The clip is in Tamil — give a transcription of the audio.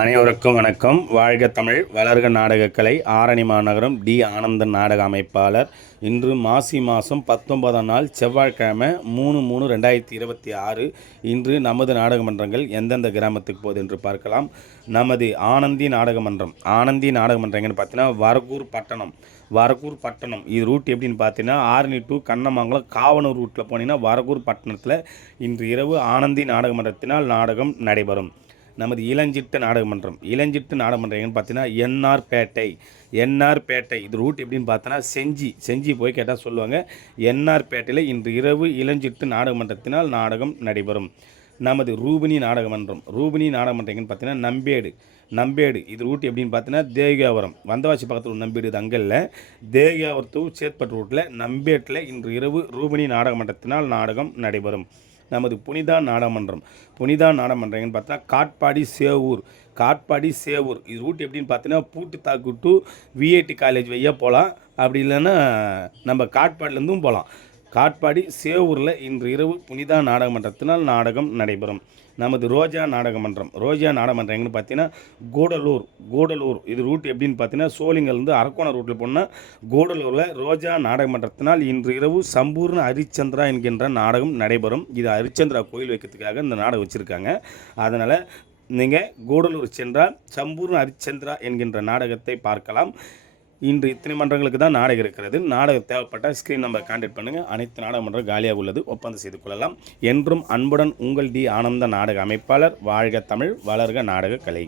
அனைவருக்கும் வணக்கம். வாழ்க தமிழ், வளர்க நாடகக்கலை. ஆரணி மாநகரம் டி ஆனந்தன் நாடக அமைப்பாளர். இன்று மாசி மாதம் 19ஆம் நாள் செவ்வாய்க்கிழமை 3/3/2026. இன்று நமது நாடகமன்றங்கள் எந்தெந்த கிராமத்துக்கு போகுது என்று பார்க்கலாம். நமது ஆனந்தி நாடகமன்றம். ஆனந்தி நாடகமன்றம் எங்கன்னு பார்த்தீங்கன்னா வரகூர் பட்டணம். இது ரூட் எப்படின்னு பார்த்தீங்கன்னா ஆரணி டு கண்ணமங்கலம் காவனூர் ரூட்டில் போனீங்கன்னா வரகூர் பட்டணத்தில் இன்று இரவு ஆனந்தி நாடகமன்றத்தினால் நாடகம் நடைபெறும். நமது இளஞ்சிட்டு நாடகமன்றம் எங்கன்னு பார்த்தீங்கன்னா என்ஆர்பேட்டை. இது ரூட் எப்படின்னு பார்த்தோன்னா செஞ்சி போய் கேட்டால் சொல்லுவாங்க. என்ஆர்பேட்டையில் இன்று இரவு இளஞ்சிட்டு நாடகமன்றத்தினால் நாடகம் நடைபெறும். நமது ரூபினி நாடகமன்றம் எங்கன்னு பார்த்தீங்கன்னா நம்பேடு. இது ரூட் எப்படின்னு பார்த்தீங்கன்னா தேவியாவரம் வந்தவாசி பக்கத்தில் ஒரு நம்பேடு. இது அங்கே இல்லை, தேவியாவரத்து சேத்பட்டு ரூட்டில் நம்பேட்டில் இன்று இரவு ரூபினி நாடகமன்றத்தினால் நாடகம் நடைபெறும். நமது புனிதா நாடகமன்றம் எங்கன்னு பார்த்தா காட்பாடி சேவூர். இது ரூட் எப்படின்னு பார்த்தீங்கன்னா பூட்டுத்தாக்கு டு விஐடி காலேஜ் வழியாக போகலாம். அப்படி இல்லைன்னா நம்ம காட்பாடிலேருந்தும் போகலாம். காட்பாடி சேவூரில் இன்று இரவு புனிதா நாடகமன்றத்தினால் நாடகம் நடைபெறும். நமது ரோஜா நாடகமன்றம் எங்கன்னு பார்த்தீங்கன்னா கூடலூர். இது ரூட் எப்படின்னு பார்த்தீங்கன்னா சோளிங்கல்லேருந்து அரக்கோணம் ரூட்டில் போனால் கூடலூரில் ரோஜா நாடகமன்றத்தினால் இன்று இரவு சம்பூர்ண ஹரிச்சந்திரா என்கின்ற நாடகம் நடைபெறும். இது ஹரிச்சந்திரா கோயில் வைக்கிறதுக்காக இந்த நாடகம் வச்சுருக்காங்க. அதனால் நீங்கள் கூடலூர் சென்றால் சம்பூர்ண ஹரிச்சந்திரா என்கின்ற நாடகத்தை பார்க்கலாம். இன்று இத்தனை மன்றங்களுக்கு தான் நாடகம் இருக்கிறது. நாடகம் தேவைப்பட்டால் ஸ்க்ரீன் நம்பர் கான்டாக்ட் பண்ணுங்கள். அனைத்து நாடகமன்றம் காலியாக உள்ளது, ஒப்பந்தம் செய்து கொள்ளலாம். என்றும் அன்புடன் உங்கள் டி ஆனந்த நாடக அமைப்பாளர். வாழ்க தமிழ், வளர்க நாடக கலை.